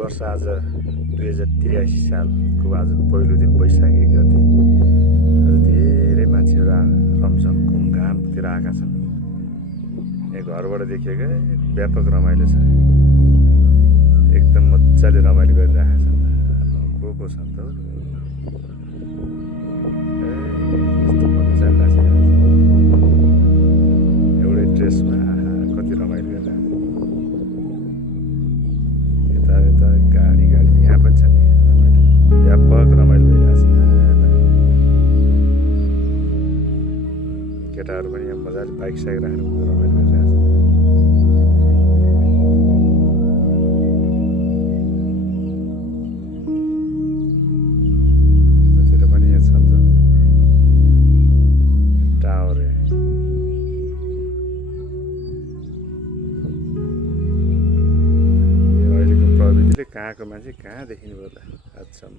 वर्ष आज 2083 सालको आज पहिलो दिन वैशाख 1 गते। आज धेरै मान्छेहरू रमझम घुमघामतिर आएका छन्। यहाँ घरबाट देखिएकै व्यापक रमाइलो छ, एकदम मजाले रमाइलो गरिरहेका छन्। को छन् त यस्तो मजाले नाचिरहेको छ एउटै ड्रेसमा। कति रमाइलो गरिरहेको छ। यता गाडी यहाँ पनि छ नि, व्यापक रमाइलो भइरहेछ। केटाहरू पनि यहाँ मजाले बाइक साइक राखेर रमाइलो गरिरहेछ। यतातिर पनि यहाँ छ नि त टावर। अहिलेको प्रविधिले कहाँको मान्छे कहाँ देखिनु पर्ला आजसम्म।